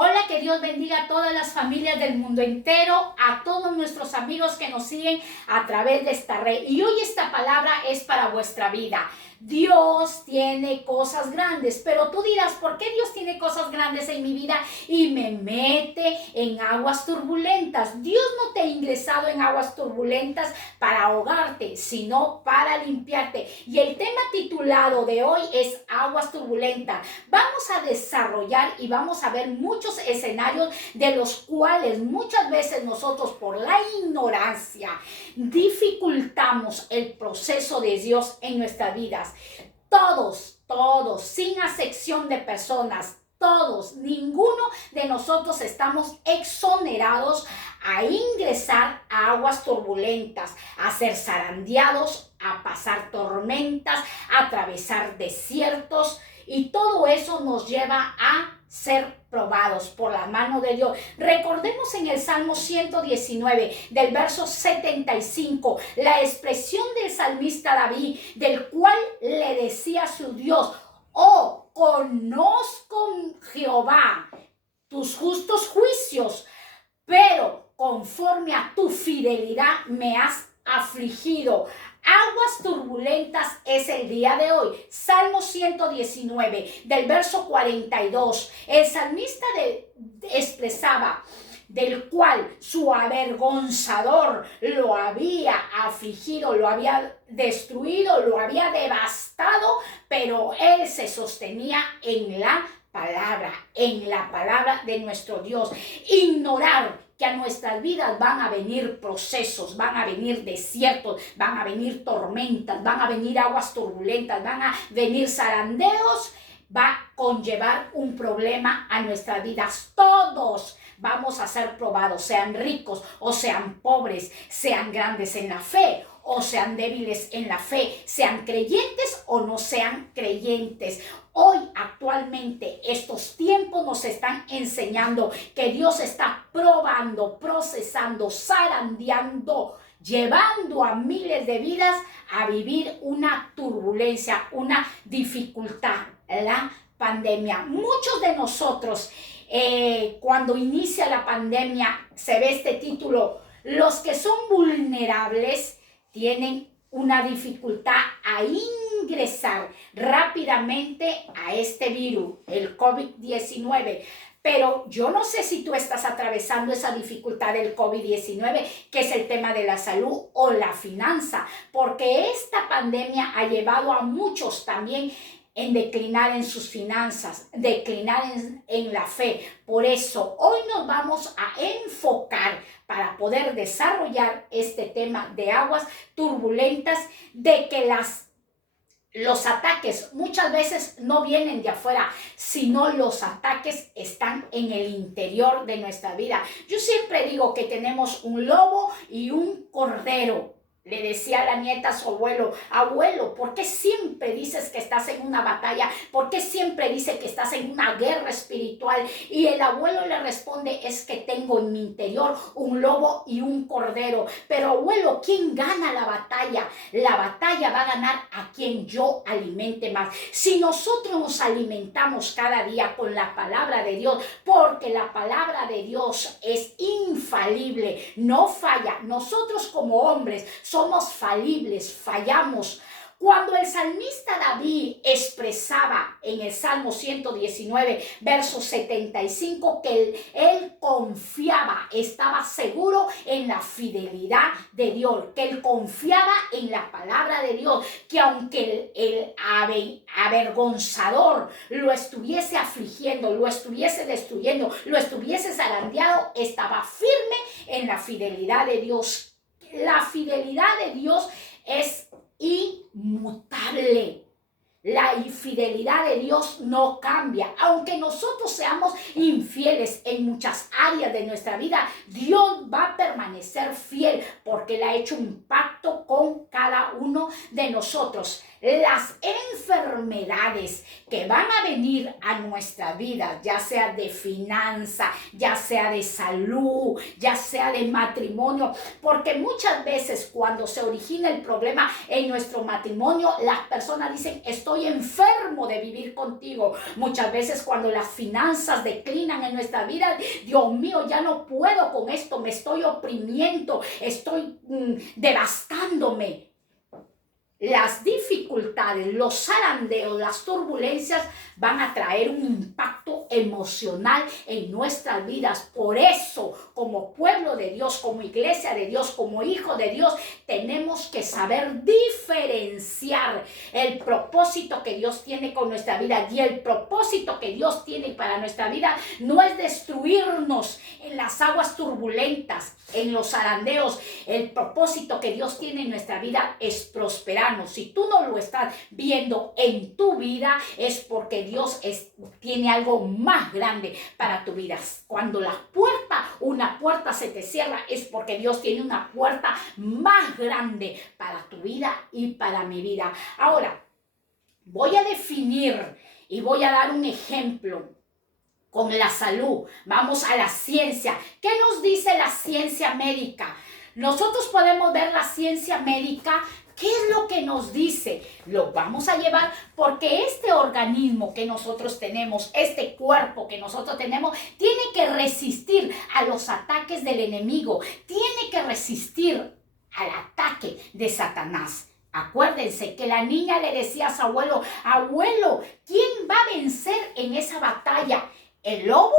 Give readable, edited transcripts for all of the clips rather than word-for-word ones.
Hola, que Dios bendiga a todas las familias del mundo entero, a todos nuestros amigos que nos siguen a través de esta red. Y hoy esta palabra es para vuestra vida. Dios tiene cosas grandes, pero tú dirás, ¿por qué Dios tiene cosas grandes en mi vida y me mete en aguas turbulentas? Dios no te ha ingresado en aguas turbulentas para ahogarte, sino para limpiarte. Y el tema titulado de hoy es aguas turbulentas. Vamos a desarrollar y vamos a ver muchos escenarios de los cuales muchas veces nosotros por la ignorancia dificultamos el proceso de Dios en nuestras vidas. Todos, sin excepción de personas, todos, ninguno de nosotros estamos exonerados a ingresar a aguas turbulentas, a ser zarandeados, a pasar tormentas, a atravesar desiertos, y todo eso nos lleva a ser probados por la mano de Dios. Recordemos en el Salmo 119, del verso 75, la expresión del salmista David, del cual le decía a su Dios: oh, conozco, Jehová, tus justos juicios, pero conforme a tu fidelidad me has afligido. Aguas turbulentas es el día de hoy. Salmo 119, del verso 42. El salmista expresaba del cual su avergonzador lo había afligido, lo había destruido, lo había devastado, pero él se sostenía en la palabra de nuestro Dios. Ignorar que a nuestras vidas van a venir procesos, van a venir desiertos, van a venir tormentas, van a venir aguas turbulentas, van a venir zarandeos, va a conllevar un problema a nuestras vidas. Todos vamos a ser probados, sean ricos o sean pobres, sean grandes en la fe o sean débiles en la fe, sean creyentes o no sean creyentes. Hoy, actualmente, estos tiempos nos están enseñando que Dios está probando, procesando, zarandeando, llevando a miles de vidas a vivir una turbulencia, una dificultad, la pandemia. Muchos de nosotros, cuando inicia la pandemia, se ve este título: los que son vulnerables tienen una dificultad a ingresar rápidamente a este virus, el COVID-19. Pero yo no sé si tú estás atravesando esa dificultad del COVID-19, que es el tema de la salud o la finanza, porque esta pandemia ha llevado a muchos también en declinar en sus finanzas, declinar en la fe. Por eso hoy nos vamos a enfocar para poder desarrollar este tema de aguas turbulentas, de que los ataques muchas veces no vienen de afuera, sino los ataques están en el interior de nuestra vida. Yo siempre digo que tenemos un lobo y un cordero. Le decía la nieta a su abuelo: abuelo, ¿por qué siempre dices que estás en una batalla? ¿Por qué siempre dices que estás en una guerra espiritual? Y el abuelo le responde: es que tengo en mi interior un lobo y un cordero. Pero abuelo, ¿quién gana la batalla? La batalla va a ganar a quien yo alimente más. Si nosotros nos alimentamos cada día con la palabra de Dios, porque la palabra de Dios es infalible, no falla. Nosotros como hombres somos falibles, fallamos. Cuando el salmista David expresaba en el Salmo 119, verso 75, que él confiaba, estaba seguro en la fidelidad de Dios, que él confiaba en la palabra de Dios, que aunque el avergonzador lo estuviese afligiendo, lo estuviese destruyendo, lo estuviese zarandeado, estaba firme en la fidelidad de Dios. La fidelidad de Dios es inmutable. La infidelidad de Dios no cambia. Aunque nosotros seamos infieles en muchas áreas de nuestra vida, Dios va a permanecer fiel porque Él ha hecho un pacto con cada uno de nosotros. las enfermedades que van a venir a nuestra vida, ya sea de finanza, ya sea de salud, ya sea de matrimonio, porque muchas veces cuando se origina el problema en nuestro matrimonio, las personas dicen, estoy enfermo de vivir contigo. Muchas veces cuando las finanzas declinan en nuestra vida, Dios mío, ya no puedo con esto, me estoy oprimiendo, estoy devastándome. Las dificultades, los zarandeos, las turbulencias van a traer un impacto emocional en nuestras vidas. Por eso, como pueblo de Dios, como iglesia de Dios, como hijo de Dios, tenemos que saber diferenciar el propósito que Dios tiene con nuestra vida. Y el propósito que Dios tiene para nuestra vida no es destruirnos en las aguas turbulentas, en los zarandeos. El propósito que Dios tiene en nuestra vida es prosperar. Si tú no lo estás viendo en tu vida, es porque Dios tiene algo más grande para tu vida. Cuando una puerta se te cierra, es porque Dios tiene una puerta más grande para tu vida y para mi vida. Ahora, voy a definir y voy a dar un ejemplo con la salud. Vamos a la ciencia. ¿Qué nos dice la ciencia médica? Nosotros podemos ver la ciencia médica. ¿Qué es lo que nos dice? Lo vamos a llevar porque este organismo que nosotros tenemos, este cuerpo que nosotros tenemos, tiene que resistir a los ataques del enemigo, tiene que resistir al ataque de Satanás. Acuérdense que la niña le decía a su abuelo, abuelo, ¿quién va a vencer en esa batalla? ¿El lobo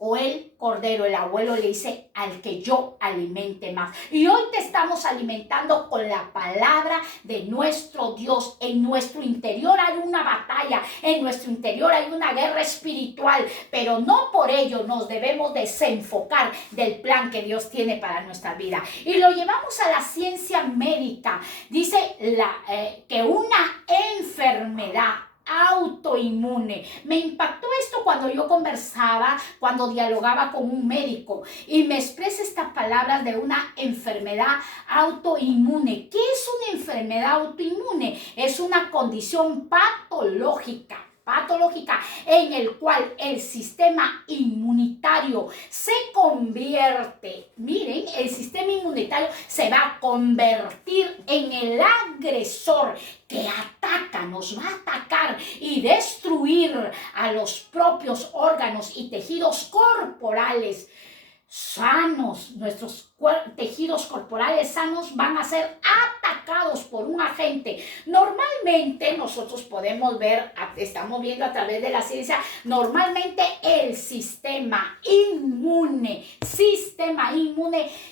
o el cordero? El abuelo le dice, al que yo alimente más. Y hoy te estamos alimentando con la palabra de nuestro Dios. En nuestro interior hay una batalla, en nuestro interior hay una guerra espiritual, pero no por ello nos debemos desenfocar del plan que Dios tiene para nuestra vida. Y lo llevamos a la ciencia médica. Dice que una enfermedad autoinmune. Me impactó esto cuando yo conversaba, cuando dialogaba con un médico y me expresa estas palabras de una enfermedad autoinmune. ¿Qué es una enfermedad autoinmune? Es una condición patológica en el cual el sistema inmunitario se convierte, miren, el sistema inmunitario se va a convertir en el agresor que ataca, nos va a atacar y destruir a los propios órganos y tejidos corporales sanos. Nuestros tejidos corporales sanos van a ser atacados por un agente. Normalmente nosotros podemos ver, estamos viendo a través de la ciencia, normalmente el sistema inmune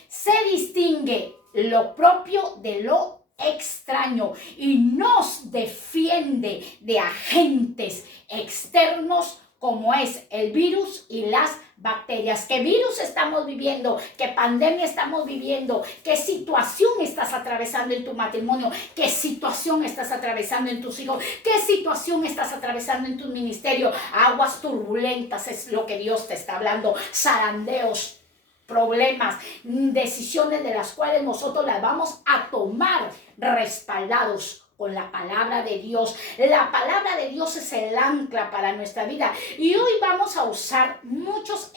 se distingue lo propio de lo extraño y nos defiende de agentes externos como es el virus y las bacterias. ¿Qué virus estamos viviendo? ¿Qué pandemia estamos viviendo? ¿Qué situación estás atravesando en tu matrimonio? ¿Qué situación estás atravesando en tus hijos? ¿Qué situación estás atravesando en tu ministerio? Aguas turbulentas es lo que Dios te está hablando. Zarandeos, problemas, decisiones de las cuales nosotros las vamos a tomar respaldados con la palabra de Dios. La palabra de Dios es el ancla para nuestra vida. Y hoy vamos a usar muchos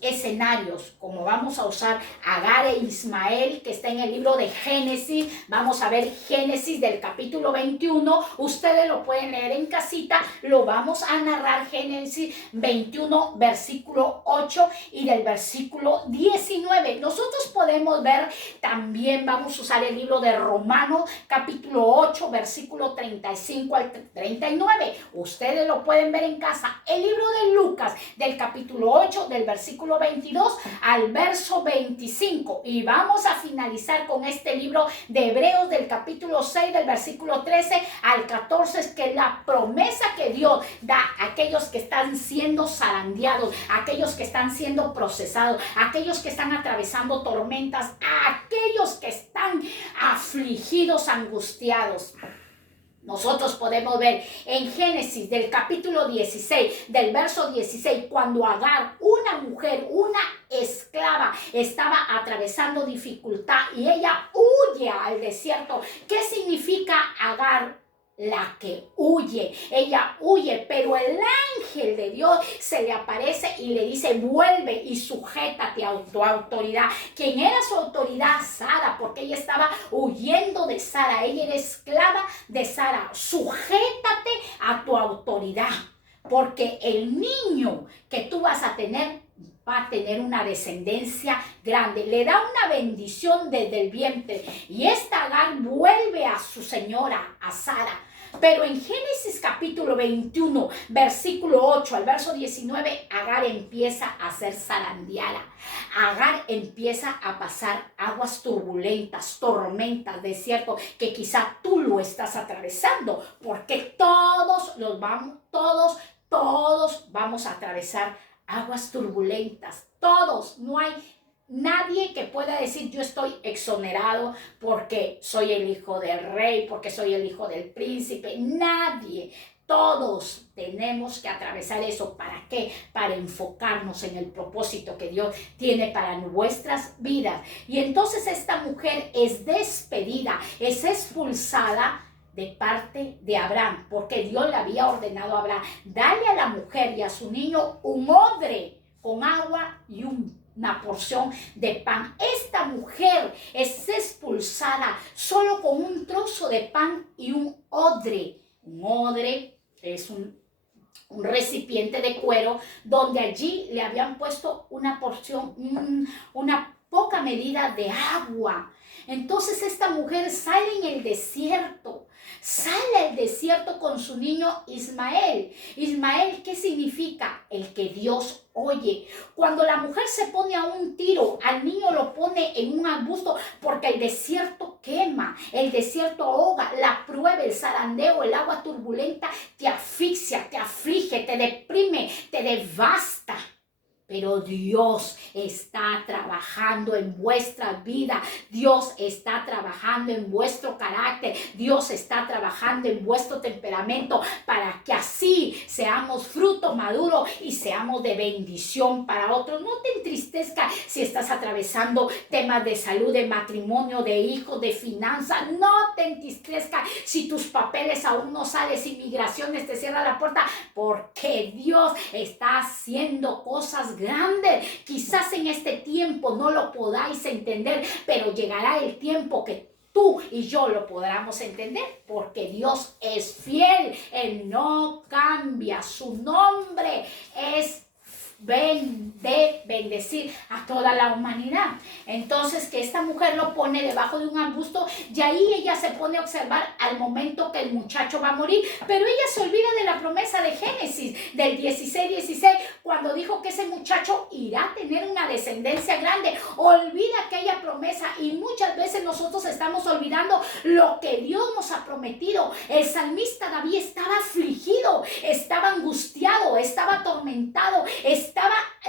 escenarios, como vamos a usar Agar e Ismael, que está en el libro de Génesis. Vamos a ver Génesis del capítulo 21. Ustedes lo pueden leer en casita. Lo vamos a narrar Génesis 21, versículo 8 y del versículo 19. Nosotros podemos ver también, vamos a usar el libro de Romanos, capítulo 8, versículo 35 al 39. Ustedes lo pueden ver en casa. El libro de Lucas, del capítulo 8, del versículo 22 al verso 25. Y vamos a finalizar con este libro de Hebreos, del capítulo 6, del versículo 13 al 14, es que la promesa que Dios da a aquellos que están siendo zarandeados, a aquellos que están siendo procesados, a aquellos que están atravesando tormentas, a aquellos que están afligidos, angustiados. Nosotros podemos ver en Génesis del capítulo 16, del verso 16, cuando Agar, una mujer, una esclava, estaba atravesando dificultad y ella huye al desierto. ¿Qué significa Agar? La que huye, ella huye, pero el ángel de Dios se le aparece y le dice: vuelve y sujétate a tu autoridad. ¿Quién era su autoridad? Sara, porque ella estaba huyendo de Sara, ella era esclava de Sara. Sujétate a tu autoridad, porque el niño que tú vas a tener va a tener una descendencia grande, le da una bendición desde el vientre. Y esta Agar vuelve a su señora, a Sara. Pero en Génesis capítulo 21, versículo 8 al verso 19, Agar empieza a ser zarandeada. Agar empieza a pasar aguas turbulentas, tormentas, desierto, que quizá tú lo estás atravesando, porque todos vamos a atravesar aguas turbulentas, todos. No hay nadie que pueda decir: yo estoy exonerado porque soy el hijo del rey, porque soy el hijo del príncipe. Nadie. Todos tenemos que atravesar eso. ¿Para qué? Para enfocarnos en el propósito que Dios tiene para nuestras vidas. Y entonces esta mujer es despedida, es expulsada de parte de Abraham, porque Dios le había ordenado a Abraham: dale a la mujer y a su niño un odre con agua y una porción de pan. Esta mujer es expulsada solo con un trozo de pan y un odre. Un odre es un recipiente de cuero donde allí le habían puesto una porción, una poca medida de agua. Entonces esta mujer sale en el desierto. Sale al desierto con su niño Ismael. Ismael, ¿qué significa? El que Dios oye. Cuando la mujer se pone a un tiro, al niño lo pone en un arbusto, porque el desierto quema, el desierto ahoga, la prueba, el zarandeo, el agua turbulenta te asfixia, te aflige, te deprime, te devasta. Pero Dios está trabajando en vuestra vida. Dios está trabajando en vuestro carácter. Dios está trabajando en vuestro temperamento para que así seamos fruto maduro y seamos de bendición para otros. No te entristezcas si estás atravesando temas de salud, de matrimonio, de hijos, de finanzas. No te entristezcas si tus papeles aún no salen, si migraciones te cierran la puerta, porque Dios está haciendo cosas grandes. Quizás en este tiempo no lo podáis entender, pero llegará el tiempo que tú y yo lo podamos entender, porque Dios es fiel, Él no cambia, su nombre es bendecir a toda la humanidad. Entonces, que esta mujer lo pone debajo de un arbusto y ahí ella se pone a observar al momento que el muchacho va a morir, pero ella se olvida de la promesa de Génesis del 16, cuando dijo que ese muchacho irá a tener una descendencia grande. Olvida aquella promesa y muchas veces nosotros estamos olvidando lo que Dios nos ha prometido. El salmista David estaba afligido, estaba angustiado, estaba atormentado,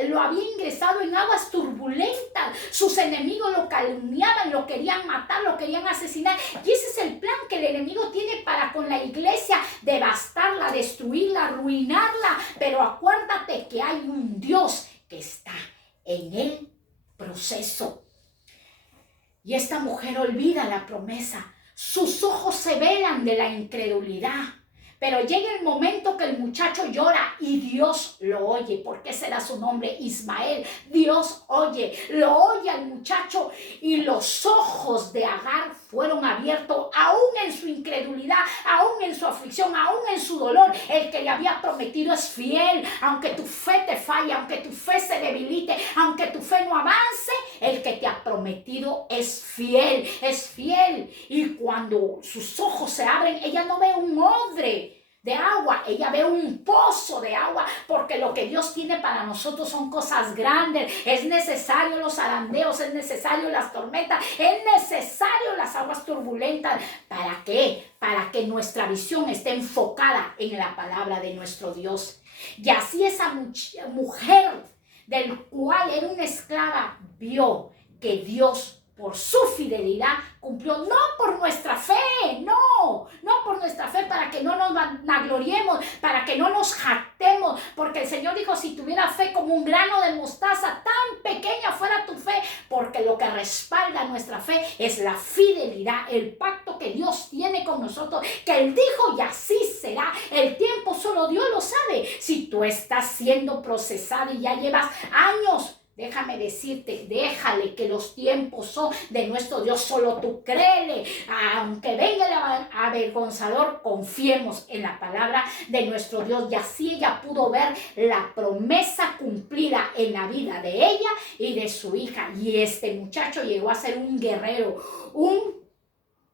lo había ingresado en aguas turbulentas. Sus enemigos lo calumniaban, lo querían matar, lo querían asesinar. Y ese es el plan que el enemigo tiene para con la iglesia: devastarla, destruirla, arruinarla. Pero acuérdate que hay un Dios que está en el proceso. Y esta mujer olvida la promesa. Sus ojos se velan de la incredulidad. Pero llega el momento que el muchacho llora y Dios lo oye. ¿Por qué será su nombre Ismael? Dios lo oye al muchacho, y los ojos de Agar fueron abiertos, aún en su incredulidad, aún en su aflicción, aún en su dolor. El que le había prometido es fiel. Aunque tu fe te falle, aunque tu fe se debilite, aunque tu fe no avance, el que te ha prometido es fiel, es fiel. Y cuando sus ojos se abren, ella no ve un odre de agua, ella ve un pozo de agua, porque lo que Dios tiene para nosotros son cosas grandes. Es necesario los zarandeos, es necesario las tormentas, es necesario las aguas turbulentas. ¿Para qué? Para que nuestra visión esté enfocada en la palabra de nuestro Dios. Y así esa mujer, del cual era una esclava, vio que Dios por su fidelidad cumplió, no por nuestra fe, no por nuestra fe, para que no nos vanagloriemos, para que no nos jactemos, porque el Señor dijo, si tuviera fe como un grano de mostaza, tan pequeña fuera tu fe, porque lo que respalda nuestra fe es la fidelidad, el pacto que Dios tiene con nosotros, que Él dijo y así será. El tiempo solo Dios lo sabe. Si tú estás siendo procesado y ya llevas años, déjame decirte, déjale que los tiempos son de nuestro Dios, solo tú créele. Aunque venga el avergonzador, confiemos en la palabra de nuestro Dios. Y así ella pudo ver la promesa cumplida en la vida de ella y de su hija. Y este muchacho llegó a ser un guerrero, un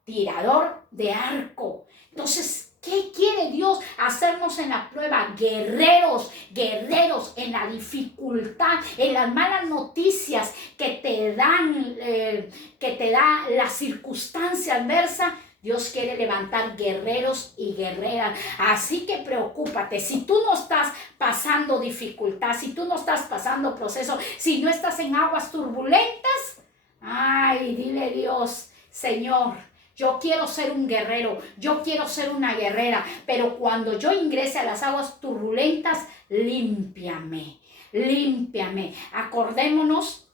tirador de arco. Entonces, ¿qué quiere Dios hacernos en la prueba? Guerreros en la dificultad, en las malas noticias que te da la circunstancia adversa. Dios quiere levantar guerreros y guerreras. Así que preocúpate. Si tú no estás pasando dificultad, si tú no estás pasando proceso, si no estás en aguas turbulentas, ay, dile a Dios, Señor, yo quiero ser un guerrero, yo quiero ser una guerrera, pero cuando yo ingrese a las aguas turbulentas, límpiame. Acordémonos,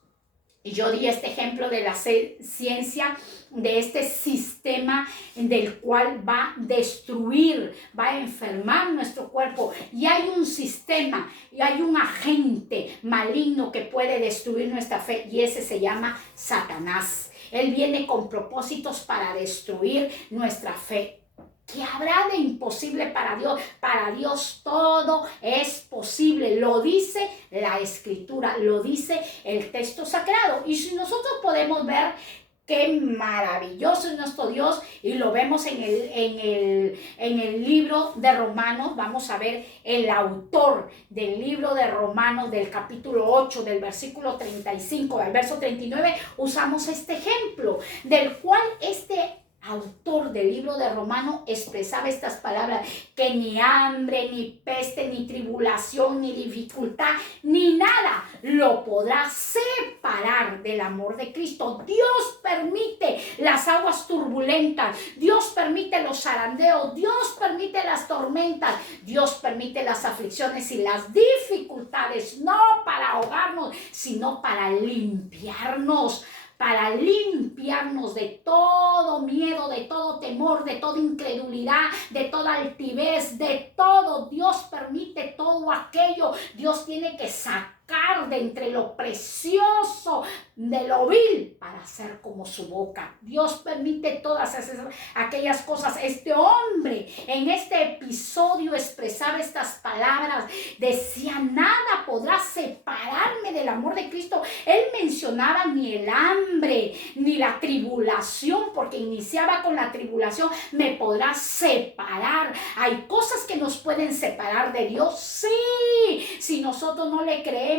y yo di este ejemplo de la ciencia, de este sistema del cual va a destruir, va a enfermar nuestro cuerpo. Y hay un sistema, y hay un agente maligno que puede destruir nuestra fe, y ese se llama Satanás. Él viene con propósitos para destruir nuestra fe. ¿Qué habrá de imposible para Dios? Para Dios todo es posible. Lo dice la Escritura, lo dice el texto sagrado. Y si nosotros podemos ver qué maravilloso es nuestro Dios, y lo vemos en el libro de Romanos. Vamos a ver el autor del libro de Romanos, del capítulo 8, del versículo 35 al verso 39, usamos este ejemplo, del cual este autor del libro de Romanos expresaba estas palabras, que ni hambre, ni peste, ni tribulación, ni dificultad, ni nada lo podrá separar del amor de Cristo. Dios permite las aguas turbulentas, Dios permite los zarandeos, Dios permite las tormentas, Dios permite las aflicciones y las dificultades, no para ahogarnos, sino para limpiarnos de todo miedo, de todo temor, de toda incredulidad, de toda altivez, de todo. Dios permite todo aquello. Dios tiene que sacar de entre lo precioso de lo vil para hacer como su boca. Dios permite todas aquellas cosas. Este hombre en este episodio expresaba estas palabras, decía, nada podrá separarme del amor de Cristo. Él mencionaba ni el hambre ni la tribulación, porque iniciaba con la tribulación, me podrá separar. Hay cosas que nos pueden separar de Dios, sí, si nosotros no le creemos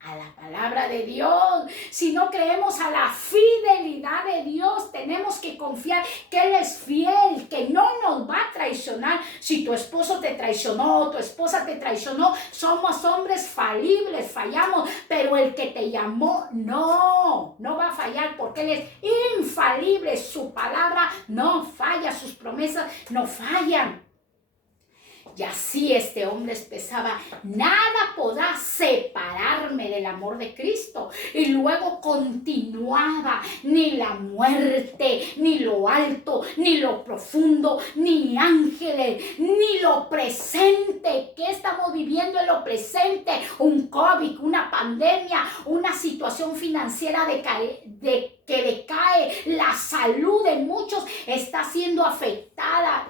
a la palabra de Dios, si no creemos a la fidelidad de Dios. Tenemos que confiar que Él es fiel, que no nos va a traicionar. Si tu esposo te traicionó, tu esposa te traicionó, somos hombres falibles, fallamos, pero el que te llamó no va a fallar, porque Él es infalible. Su palabra no falla, sus promesas no fallan. Y así este hombre expresaba, nada podrá separarme del amor de Cristo. Y luego continuaba, ni la muerte, ni lo alto, ni lo profundo, ni ángeles, ni lo presente. ¿Qué estamos viviendo en lo presente? Un COVID, una pandemia, una situación financiera que decae, la salud de muchos está siendo afectada.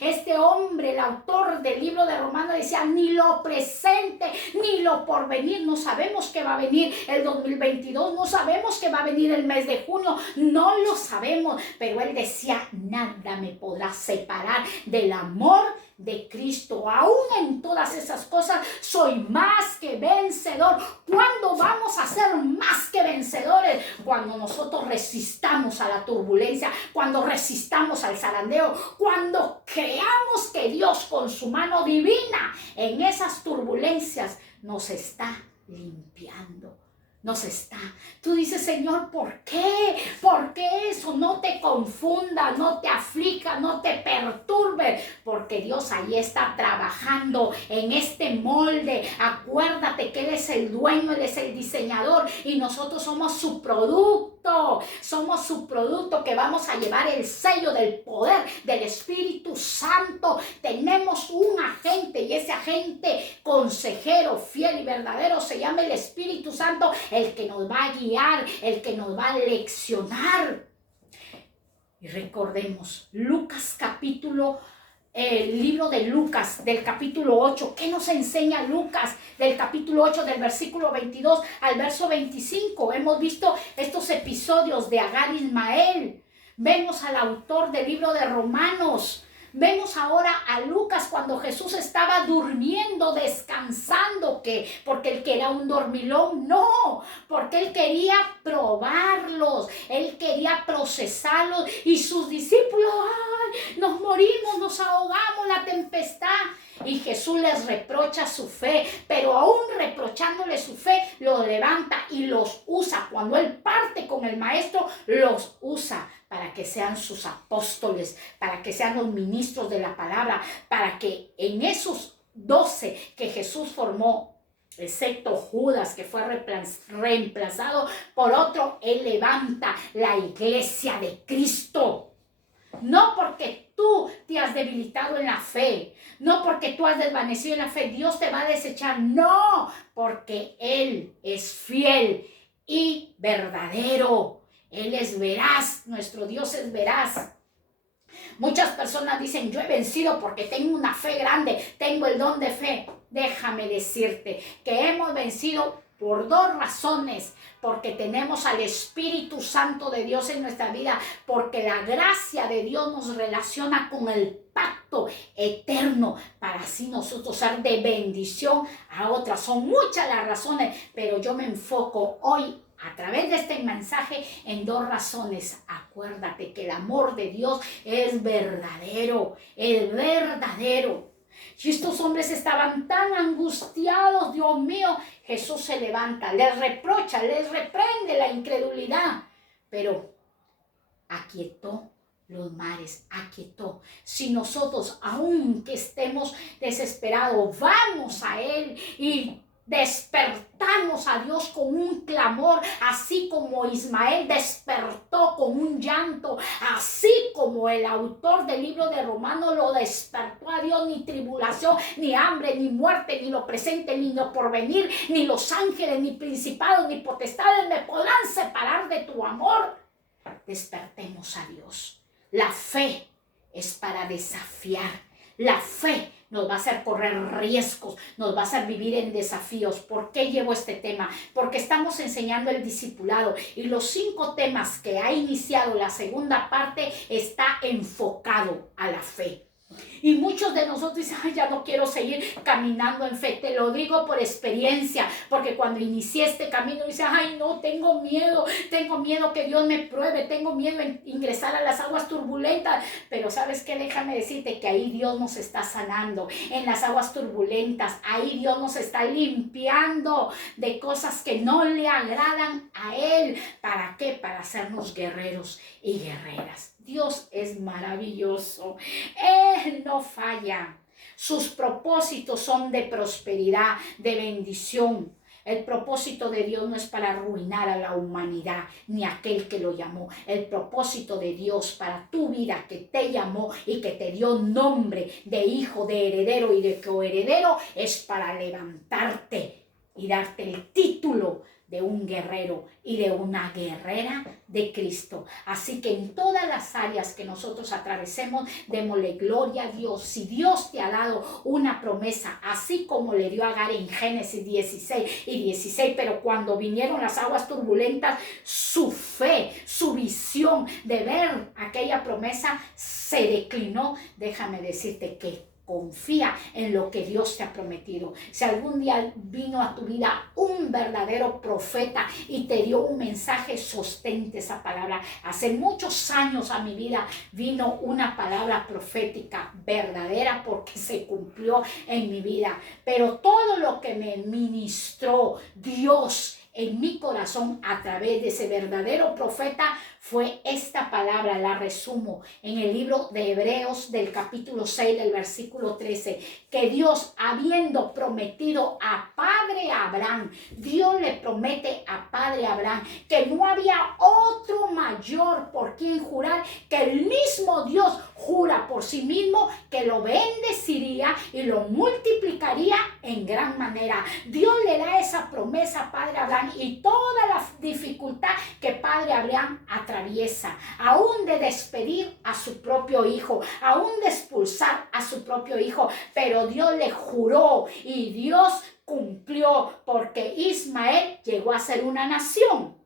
Este hombre, el autor del libro de Romanos, decía, ni lo presente, ni lo porvenir. No sabemos qué va a venir el 2022, no sabemos qué va a venir el mes de junio, no lo sabemos, pero él decía, nada me podrá separar del amor de Cristo. Aún en todas esas cosas soy más que vencedor. ¿Cuándo vamos a ser más que vencedores? Cuando nosotros resistamos a la turbulencia, cuando resistamos al zarandeo, cuando creamos que Dios con su mano divina en esas turbulencias nos está limpiando, nos está. Tú dices, Señor, ¿por qué? ¿Por qué eso? No te confunda, no te aflija, no te perturbe, porque Dios ahí está trabajando en este molde. Acuérdate que Él es el dueño, Él es el diseñador y nosotros somos su producto. Somos su producto que vamos a llevar el sello del poder del Espíritu Santo. Tenemos un agente y ese agente consejero, fiel y verdadero se llama el Espíritu Santo, el que nos va a guiar, el que nos va a leccionar. Y recordemos, el libro de Lucas del capítulo 8. ¿Qué nos enseña Lucas del capítulo 8 del versículo 22 al verso 25? Hemos visto estos episodios de Agar y Ismael. Vemos al autor del libro de Romanos. Vemos ahora a Lucas cuando Jesús estaba durmiendo, descansando, porque él quería un dormilón, no, porque él quería probarlos, él quería procesarlos y sus discípulos, ¡ay! Nos morimos, nos ahogamos, la tempestad. Y Jesús les reprocha su fe, pero aún reprochándole su fe, los levanta y los usa. Cuando él parte con el maestro, los usa para que sean sus apóstoles, para que sean los ministros de la palabra, para que en esos 12 que Jesús formó, excepto Judas, que fue reemplazado por otro, él levanta la iglesia de Cristo. No porque tú te has debilitado en la fe, no porque tú has desvanecido en la fe, Dios te va a desechar, no, porque Él es fiel y verdadero. Él es veraz, nuestro Dios es veraz. Muchas personas dicen, yo he vencido porque tengo una fe grande, tengo el don de fe. Déjame decirte que hemos vencido por dos razones, porque tenemos al Espíritu Santo de Dios en nuestra vida, porque la gracia de Dios nos relaciona con el pacto eterno, para así nosotros ser de bendición a otras. Son muchas las razones, pero yo me enfoco hoy a través de este mensaje en dos razones. Acuérdate que el amor de Dios es verdadero, es verdadero. Y estos hombres estaban tan angustiados, Dios mío. Jesús se levanta, les reprocha, les reprende la incredulidad, pero aquietó los mares, aquietó. Si nosotros, aunque estemos desesperados, vamos a Él y despertamos a Dios con un clamor, así como Ismael despertó con un llanto, así como el autor del libro de Romanos lo despertó a Dios. Ni tribulación, ni hambre, ni muerte, ni lo presente, ni lo porvenir, ni los ángeles, ni principados, ni potestades me podrán separar de tu amor. Despertemos a Dios. La fe es para desafiar. La fe nos va a hacer correr riesgos, nos va a hacer vivir en desafíos. ¿Por qué llevo este tema? Porque estamos enseñando el discipulado y los 5 temas que ha iniciado la segunda parte está enfocado a la fe. Y muchos de nosotros dicen, ay, ya no quiero seguir caminando en fe. Te lo digo por experiencia, porque cuando inicié este camino, dice, ay, no, tengo miedo que Dios me pruebe, tengo miedo en ingresar a las aguas turbulentas. Pero ¿sabes qué? Déjame decirte que ahí Dios nos está sanando, en las aguas turbulentas. Ahí Dios nos está limpiando de cosas que no le agradan a Él. ¿Para qué? Para hacernos guerreros y guerreras. Dios es maravilloso. Él no falla. Sus propósitos son de prosperidad, de bendición. El propósito de Dios no es para arruinar a la humanidad, ni aquel que lo llamó. El propósito de Dios para tu vida, que te llamó y que te dio nombre de hijo, de heredero y de coheredero, es para levantarte y darte el título de un guerrero y de una guerrera de Cristo. Así que en todas las áreas que nosotros atravesemos, démosle gloria a Dios. Si Dios te ha dado una promesa, así como le dio a Agar en Génesis 16, pero cuando vinieron las aguas turbulentas, su fe, su visión de ver aquella promesa se declinó. Déjame decirte que confía en lo que Dios te ha prometido. Si algún día vino a tu vida un verdadero profeta y te dio un mensaje, sostente esa palabra. Hace muchos años a mi vida vino una palabra profética verdadera porque se cumplió en mi vida. Pero todo lo que me ministró Dios en mi corazón a través de ese verdadero profeta fue esta palabra. La resumo en el libro de Hebreos del capítulo 6 del versículo 13, que Dios, habiendo prometido a padre Abraham, Dios le promete a padre Abraham que no había otro mayor por quien jurar, que el mismo Dios jura por sí mismo que lo bendeciría y lo multiplicaría en gran manera. Dios le da esa promesa a padre Abraham, y toda la dificultad que padre Abraham atraviesa, aún de despedir a su propio hijo, aún de expulsar a su propio hijo, pero Dios le juró y Dios cumplió, porque Ismael llegó a ser una nación.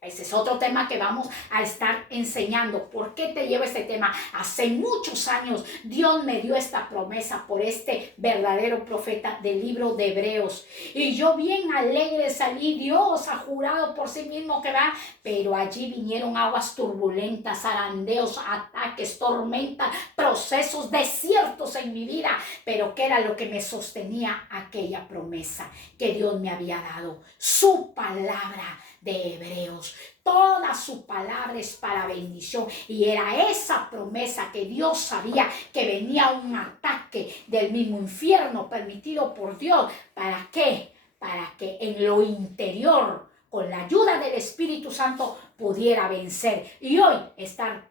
Ese es otro tema que vamos a estar enseñando. ¿Por qué te llevo este tema? Hace muchos años Dios me dio esta promesa por este verdadero profeta del libro de Hebreos. Y yo bien alegre salí. Dios ha jurado por sí mismo que va. Pero allí vinieron aguas turbulentas, zarandeos, ataques, tormentas, procesos, desiertos en mi vida. Pero ¿qué era lo que me sostenía? Aquella promesa que Dios me había dado. Su palabra de Hebreos. Toda su palabra es para bendición, y era esa promesa que Dios sabía que venía un ataque del mismo infierno permitido por Dios. ¿Para qué? Para que en lo interior, con la ayuda del Espíritu Santo, pudiera vencer. Y hoy estar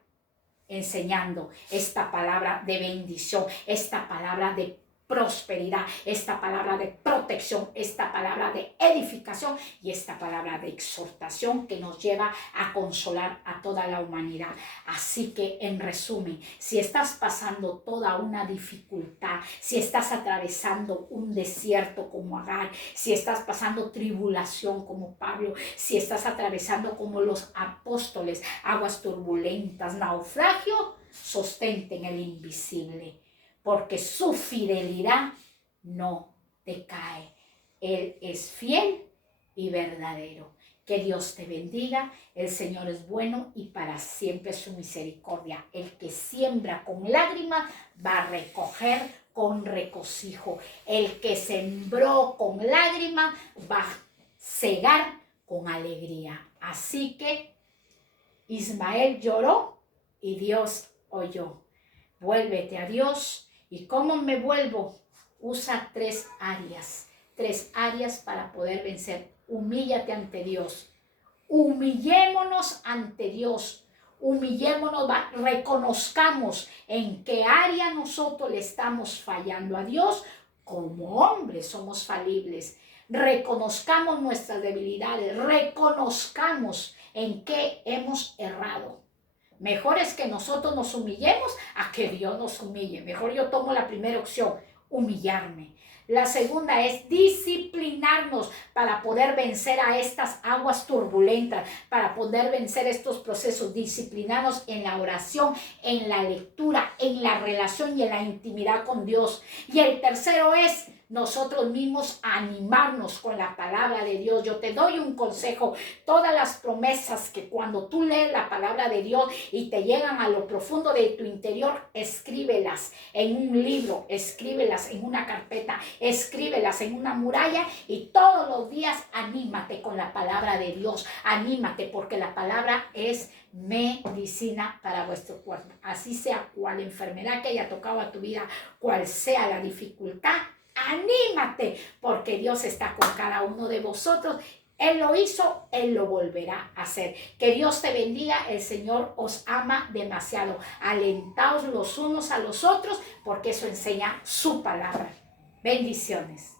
enseñando esta palabra de bendición, esta palabra de prosperidad, esta palabra de protección, esta palabra de edificación y esta palabra de exhortación que nos lleva a consolar a toda la humanidad. Así que, en resumen, si estás pasando toda una dificultad, si estás atravesando un desierto como Agar, si estás pasando tribulación como Pablo, si estás atravesando como los apóstoles, aguas turbulentas, naufragio, sostente en el invisible, porque su fidelidad no decae. Él es fiel y verdadero. Que Dios te bendiga. El Señor es bueno y para siempre su misericordia. El que siembra con lágrimas va a recoger con regocijo. El que sembró con lágrimas va a cegar con alegría. Así que Ismael lloró y Dios oyó. Vuélvete a Dios. ¿Y cómo me vuelvo? Usa tres áreas para poder vencer. Humíllate ante Dios. Humillémonos ante Dios. Humillémonos, reconozcamos en qué área nosotros le estamos fallando a Dios. Como hombres somos falibles. Reconozcamos nuestras debilidades. Reconozcamos en qué hemos errado. Mejor es que nosotros nos humillemos a que Dios nos humille. Mejor yo tomo la primera opción, humillarme. La segunda es disciplinarnos para poder vencer a estas aguas turbulentas, para poder vencer estos procesos. Disciplinarnos en la oración, en la lectura, en la relación y en la intimidad con Dios. Y el tercero es nosotros mismos animarnos con la palabra de Dios. Yo te doy un consejo: todas las promesas que cuando tú lees la palabra de Dios y te llegan a lo profundo de tu interior, escríbelas en un libro, escríbelas en una carpeta, escríbelas en una muralla, y todos los días anímate con la palabra de Dios. Anímate, porque la palabra es medicina para vuestro cuerpo. Así sea cual enfermedad que haya tocado a tu vida, cual sea la dificultad, anímate, porque Dios está con cada uno de vosotros. Él lo hizo, Él lo volverá a hacer. Que Dios te bendiga. El Señor os ama demasiado. Alentaos los unos a los otros, porque eso enseña su palabra. Bendiciones.